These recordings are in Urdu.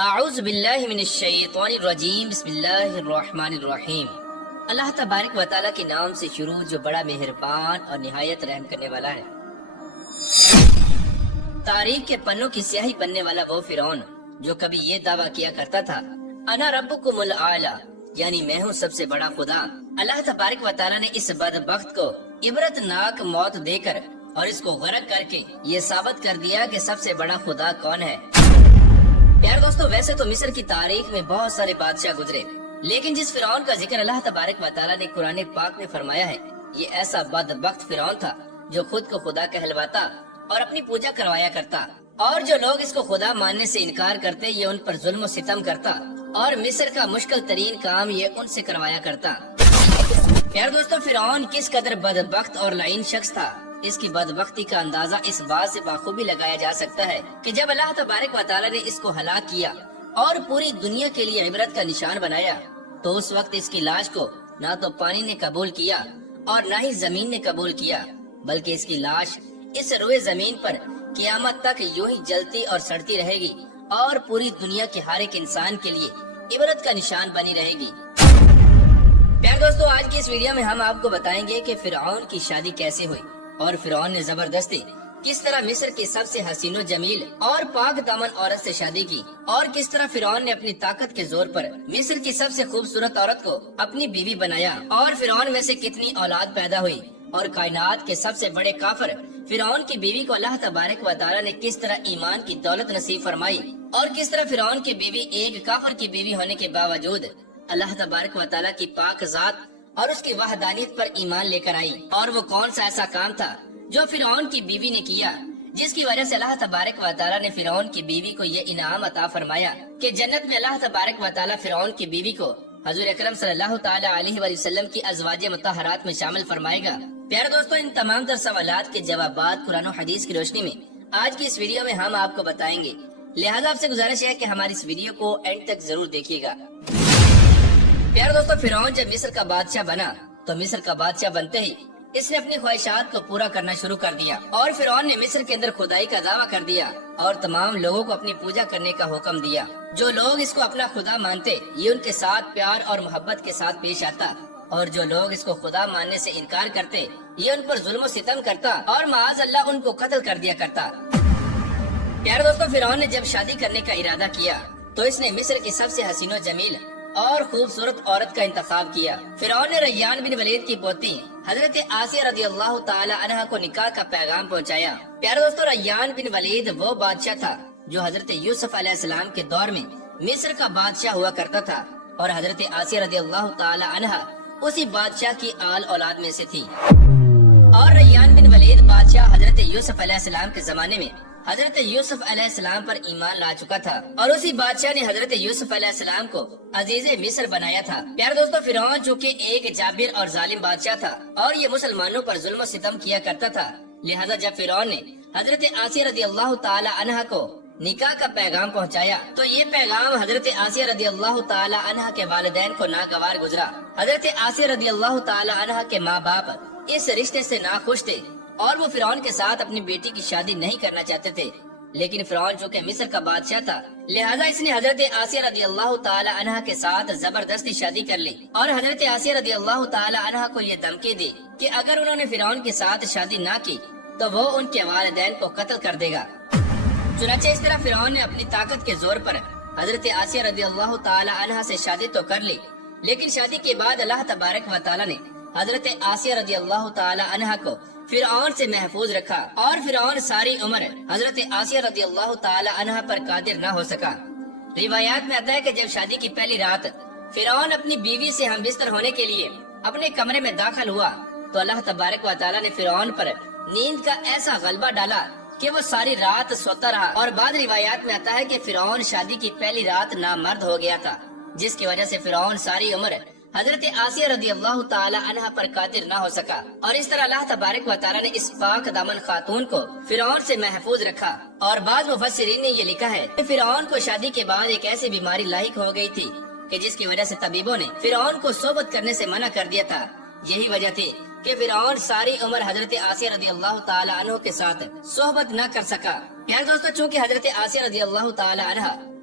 اعوذ باللہ من الشیطان الرجیم بسم اللہ الرحمن الرحیم۔ اللہ تبارک و تعالیٰ کے نام سے شروع جو بڑا مہربان اور نہایت رحم کرنے والا ہے۔ تاریخ کے پنوں کی سیاہی بننے والا وہ فرعون جو کبھی یہ دعویٰ کیا کرتا تھا انا ربکم الاعلی، یعنی میں ہوں سب سے بڑا خدا۔ اللہ تبارک و تعالیٰ نے اس بدبخت کو عبرت ناک موت دے کر اور اس کو غرق کر کے یہ ثابت کر دیا کہ سب سے بڑا خدا کون ہے۔ پیار دوستو، ویسے تو مصر کی تاریخ میں بہت سارے بادشاہ گزرے، لیکن جس فرعون کا ذکر اللہ تبارک و تعالیٰ نے قرآن پاک میں فرمایا ہے، یہ ایسا بدبخت فرعون تھا جو خود کو خدا کہلواتا اور اپنی پوجا کروایا کرتا، اور جو لوگ اس کو خدا ماننے سے انکار کرتے یہ ان پر ظلم و ستم کرتا، اور مصر کا مشکل ترین کام یہ ان سے کروایا کرتا۔ پیار دوستو، فرعون کس قدر بدبخت اور لعین شخص تھا، اس کی بدبختی کا اندازہ اس بات سے بخوبی لگایا جا سکتا ہے کہ جب اللہ تبارک و تعالیٰ نے اس کو ہلاک کیا اور پوری دنیا کے لیے عبرت کا نشان بنایا تو اس وقت اس کی لاش کو نہ تو پانی نے قبول کیا اور نہ ہی زمین نے قبول کیا، بلکہ اس کی لاش اس روئے زمین پر قیامت تک یوں ہی جلتی اور سڑتی رہے گی اور پوری دنیا کے ہر ایک انسان کے لیے عبرت کا نشان بنی رہے گی۔ پیار دوستو، آج کی اس ویڈیو میں ہم آپ کو بتائیں گے کہ فرعون کی شادی کیسے ہوئی اور فرعون نے زبردستی کس طرح مصر کی سب سے حسین و جمیل اور پاک دامن عورت سے شادی کی، اور کس طرح فرعون نے اپنی طاقت کے زور پر مصر کی سب سے خوبصورت عورت کو اپنی بیوی بنایا، اور فرعون میں سے کتنی اولاد پیدا ہوئی، اور کائنات کے سب سے بڑے کافر فرعون کی بیوی کو اللہ تبارک و تعالیٰ نے کس طرح ایمان کی دولت نصیب فرمائی، اور کس طرح فرعون کی بیوی ایک کافر کی بیوی ہونے کے باوجود اللہ تبارک و تعالیٰ کی پاک ذات اور اس کی وحدانیت پر ایمان لے کر آئی، اور وہ کون سا ایسا کام تھا جو فرعون کی بیوی نے کیا جس کی وجہ سے اللہ تبارک و تعالیٰ نے فرعون کی بیوی کو یہ انعام عطا فرمایا کہ جنت میں اللہ تبارک و تعالیٰ فرعون کی بیوی کو حضور اکرم صلی اللہ تعالی علیہ وآلہ وسلم کی ازواج مطہرات میں شامل فرمائے گا۔ پیارے دوستو، ان تمام تر سوالات کے جوابات قرآن و حدیث کی روشنی میں آج کی اس ویڈیو میں ہم آپ کو بتائیں گے، لہٰذا آپ سے گزارش ہے کہ ہماری اس ویڈیو کو اینڈ تک ضرور دیکھیے گا۔ پیارے دوستو، فرعون جب مصر کا بادشاہ بنا تو مصر کا بادشاہ بنتے ہی اس نے اپنی خواہشات کو پورا کرنا شروع کر دیا، اور فرعون نے مصر کے اندر خدائی کا دعویٰ کر دیا اور تمام لوگوں کو اپنی پوجا کرنے کا حکم دیا۔ جو لوگ اس کو اپنا خدا مانتے یہ ان کے ساتھ پیار اور محبت کے ساتھ پیش آتا، اور جو لوگ اس کو خدا ماننے سے انکار کرتے یہ ان پر ظلم و ستم کرتا اور معاذ اللہ ان کو قتل کر دیا کرتا۔ پیارے دوستو، فرعون نے جب شادی کرنے کا ارادہ کیا تو اس نے مصر کی سب سے حسین و جمیل اور خوبصورت عورت کا انتخاب کیا۔ فرعون نے ریان بن ولید کی پوتی حضرت آسیہ رضی اللہ تعالی عنہ کو نکاح کا پیغام پہنچایا۔ پیارے دوستو، ریان بن ولید وہ بادشاہ تھا جو حضرت یوسف علیہ السلام کے دور میں مصر کا بادشاہ ہوا کرتا تھا، اور حضرت آسیہ رضی اللہ تعالی عنہ اسی بادشاہ کی آل اولاد میں سے تھی، اور ریان بن ولید بادشاہ حضرت یوسف علیہ السلام کے زمانے میں حضرت یوسف علیہ السلام پر ایمان لا چکا تھا، اور اسی بادشاہ نے حضرت یوسف علیہ السلام کو عزیز مصر بنایا تھا۔ پیارے دوستو، فرعون چونکہ ایک جابر اور ظالم بادشاہ تھا اور یہ مسلمانوں پر ظلم و ستم کیا کرتا تھا، لہذا جب فرعون نے حضرت آسیہ رضی اللہ تعالی عنہ کو نکاح کا پیغام پہنچایا تو یہ پیغام حضرت آسیہ رضی اللہ تعالی عنہ کے والدین کو ناگوار گزرا۔ حضرت آسیہ رضی اللہ تعالی عنہ کے ماں باپ اس رشتے سے ناخوش تھے اور وہ فرعون کے ساتھ اپنی بیٹی کی شادی نہیں کرنا چاہتے تھے، لیکن فرعون چونکہ مصر کا بادشاہ تھا لہذا اس نے حضرت آسیہ رضی اللہ تعالی عنہ کے ساتھ زبردستی شادی کر لی، اور حضرت آسیہ رضی اللہ تعالی عنہ کو یہ دھمکی دی کہ اگر انہوں نے فرعون کے ساتھ شادی نہ کی تو وہ ان کے والدین کو قتل کر دے گا۔ چنانچہ اس طرح فرعون نے اپنی طاقت کے زور پر حضرت آسیہ رضی اللہ تعالی عنہ سے شادی تو کر لی، لیکن شادی کے بعد اللہ تبارک و تعالی نے حضرت آسیہ رضی اللہ تعالی عنہ کو فرعون سے محفوظ رکھا، اور فرعون ساری عمر حضرت آسیہ رضی اللہ تعالی عنہ پر قادر نہ ہو سکا۔ روایات میں آتا ہے کہ جب شادی کی پہلی رات فرعون اپنی بیوی سے ہم بستر ہونے کے لیے اپنے کمرے میں داخل ہوا تو اللہ تبارک و تعالی نے فرعون پر نیند کا ایسا غلبہ ڈالا کہ وہ ساری رات سوتا رہا، اور بعد روایات میں آتا ہے کہ فرعون شادی کی پہلی رات نامرد ہو گیا تھا، جس کی وجہ سے فرعون ساری عمر حضرت آسیہ رضی اللہ تعالی عنہ پر قادر نہ ہو سکا، اور اس طرح اللہ تبارک و تعالی نے اس پاک دامن خاتون کو فرعون سے محفوظ رکھا۔ اور بعض مفسرین نے یہ لکھا ہے کہ فرعون کو شادی کے بعد ایک ایسی بیماری لاحق ہو گئی تھی کہ جس کی وجہ سے طبیبوں نے فرعون کو صحبت کرنے سے منع کر دیا تھا۔ یہی وجہ تھی کہ فرعون ساری عمر حضرت آسیہ رضی اللہ تعالی عنہ کے ساتھ صحبت نہ کر سکا۔ پیارے دوستو، چونکہ حضرت آسیہ رضی اللہ تعالی عنہ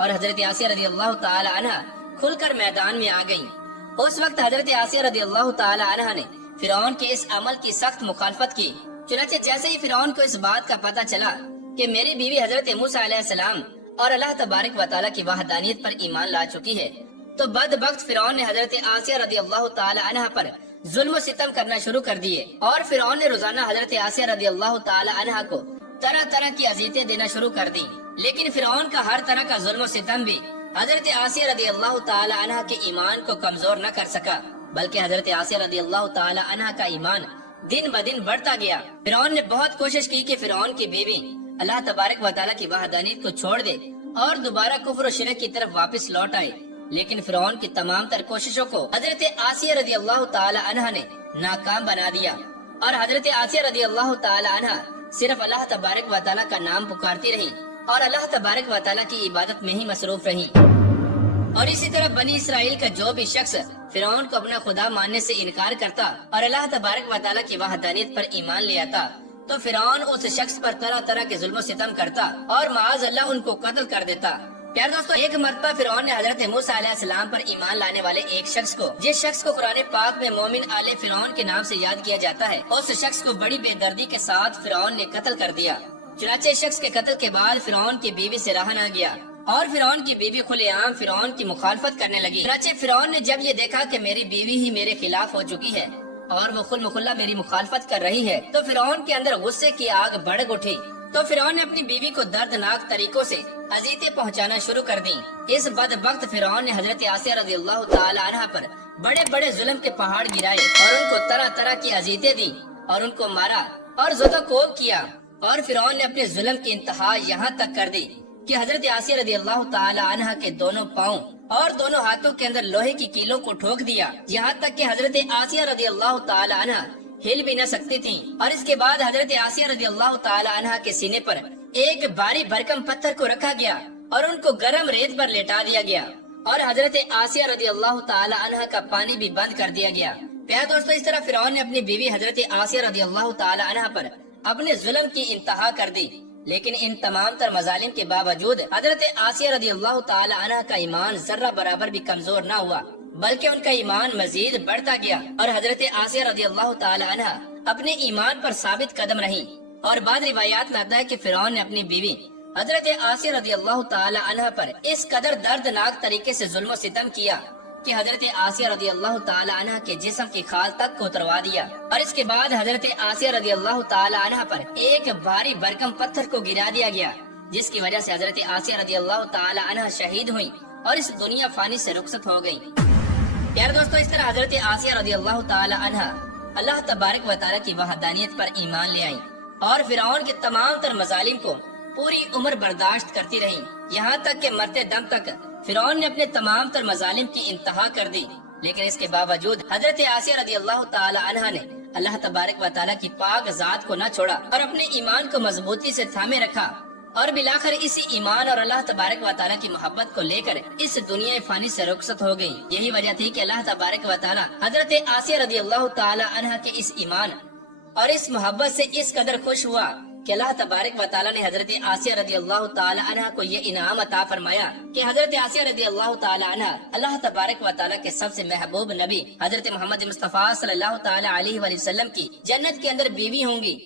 اور حضرت آسیہ رضی اللہ تعالی عنہ کھل کر میدان میں آ گئیں۔ اس وقت حضرت آسیہ رضی اللہ تعالی عنہ نے فرعون کے اس عمل کی سخت مخالفت کی۔ چنانچہ جیسے ہی فرعون کو اس بات کا پتہ چلا کہ میری بیوی حضرت موسیٰ علیہ السلام اور اللہ تبارک و تعالیٰ کی وحدانیت پر ایمان لا چکی ہے، تو بدبخت فرعون نے حضرت آسیہ رضی اللہ تعالی عنہ پر ظلم و ستم کرنا شروع کر دیے، اور فرعون نے روزانہ حضرت آسیہ رضی اللہ تعالی عنہ کو طرح طرح کی اذیتیں دینا شروع کر دی۔ لیکن فرعون کا ہر طرح کا ظلم و ستم بھی حضرت آسیہ رضی اللہ تعالی عنہ کے ایمان کو کمزور نہ کر سکا، بلکہ حضرت آسیہ رضی اللہ تعالی عنہ کا ایمان دن بدن بڑھتا گیا۔ فرعون نے بہت کوشش کی کہ فرعون کی بیوی اللہ تبارک و تعالیٰ کی وحدانیت کو چھوڑ دے اور دوبارہ کفر و شرک کی طرف واپس لوٹ آئے، لیکن فرعون کی تمام تر کوششوں کو حضرت آسیہ رضی اللہ تعالی عنہ نے ناکام بنا دیا، اور حضرت آسیہ رضی اللہ تعالی عنہ صرف اللہ تبارک و تعالیٰ کا نام پکارتی رہی اور اللہ تبارک و تعالیٰ کی عبادت میں ہی مصروف رہی۔ اور اسی طرح بنی اسرائیل کا جو بھی شخص فرعون کو اپنا خدا ماننے سے انکار کرتا اور اللہ تبارک و تعالیٰ کی وحدانیت پر ایمان لے آتا، تو فرعون اس شخص پر طرح طرح کے ظلم و ستم کرتا اور معاذ اللہ ان کو قتل کر دیتا۔ پیارے دوستو، ایک مرتبہ فرعون نے حضرت موسیٰ علیہ السلام پر ایمان لانے والے ایک شخص کو، جس شخص کو قرآن پاک میں مومن آل فرعون کے نام سے یاد کیا جاتا ہے، اس شخص کو بڑی بے دردی کے ساتھ فرعون نے قتل کر دیا۔ چنانچہ اس شخص کے قتل کے بعد فرعون کی بیوی سے رہا نہ گیا، اور فرعون کی بیوی کھلے عام فرعون کی مخالفت کرنے لگی۔ چنانچہ فرعون نے جب یہ دیکھا کہ میری بیوی ہی میرے خلاف ہو چکی ہے اور وہ خل مخلہ میری مخالفت کر رہی ہے، تو فرعون کے اندر غصے کی آگ بھڑک اٹھی۔ تو فرعون نے اپنی بیوی کو دردناک طریقوں سے اذیتیں پہنچانا شروع کر دیں۔ اس بدبخت فرعون نے حضرت آسیہ رضی اللہ تعالی عنہ پر بڑے بڑے ظلم کے پہاڑ گرائے اور ان کو طرح طرح کی اذیتیں دی اور ان کو مارا اور زد و کوب کیا، اور فرعون نے اپنے ظلم کی انتہا یہاں تک کر دی کہ حضرت آسیہ رضی اللہ تعالی عنہ کے دونوں پاؤں اور دونوں ہاتھوں کے اندر لوہے کی کیلوں کو ٹھوک دیا، یہاں تک کہ حضرت آسیہ رضی اللہ تعالی عنہ ہل بھی نہ سکتی تھیں۔ اور اس کے بعد حضرت آسیہ رضی اللہ تعالی عنہ کے سینے پر ایک بھاری بھرکم پتھر کو رکھا گیا اور ان کو گرم ریت پر لٹا دیا گیا، اور حضرت آسیہ رضی اللہ تعالی عنہ کا پانی بھی بند کر دیا گیا۔ پیارے دوستو، اس طرح فرعون نے اپنی بیوی حضرت آسیہ رضی اللہ تعالی عنہ پر اپنے ظلم کی انتہا کر دی، لیکن ان تمام تر مظالم کے باوجود حضرت آسیہ رضی اللہ تعالی عنہ کا ایمان ذرہ برابر بھی کمزور نہ ہوا، بلکہ ان کا ایمان مزید بڑھتا گیا، اور حضرت آسیہ رضی اللہ تعالی عنہ اپنے ایمان پر ثابت قدم رہی۔ اور بعض روایات میں آتا ہے کہ فرعون نے اپنی بیوی حضرت آسیہ رضی اللہ تعالی عنہ پر اس قدر دردناک طریقے سے ظلم و ستم کیا کہ حضرت آسیہ رضی اللہ تعالی عنہ کے جسم کی کھال تک کو اتروا دیا، اور اس کے بعد حضرت آسیہ رضی اللہ تعالی عنہ پر ایک بھاری بھرکم پتھر کو گرا دیا گیا، جس کی وجہ سے حضرت آسیہ رضی اللہ تعالی عنہ شہید ہوئی اور اس دنیا فانی سے رخصت ہو گئی۔ پیارے دوستو، اس طرح حضرت آسیہ رضی اللہ تعالی عنہ اللہ تبارک و تعالی کی وحدانیت پر ایمان لے آئی اور فرعون کے تمام تر مظالم کو پوری عمر برداشت کرتی رہی، یہاں تک کہ مرتے دم تک فرعون نے اپنے تمام تر مظالم کی انتہا کر دی۔ لیکن اس کے باوجود حضرت آسیہ رضی اللہ تعالی عنہ نے اللہ تبارک و تعالی کی پاک ذات کو نہ چھوڑا اور اپنے ایمان کو مضبوطی سے تھامے رکھا، اور بلاخر اسی ایمان اور اللہ تبارک و تعالی کی محبت کو لے کر اس دنیا فانی سے رخصت ہو گئی۔ یہی وجہ تھی کہ اللہ تبارک و تعالی حضرت آسیہ رضی اللہ تعالی عنہ کے اس ایمان اور اس محبت سے اس قدر خوش ہوا کہ اللہ تبارک و تعالی نے حضرت آسیہ رضی اللہ تعالی عنہ کو یہ انعام عطا فرمایا کہ حضرت آسیہ رضی اللہ تعالی عنہ اللہ تبارک و تعالی کے سب سے محبوب نبی حضرت محمد مصطفیٰ صلی اللہ تعالی علیہ وآلہ وسلم کی جنت کے اندر بیوی ہوں گی۔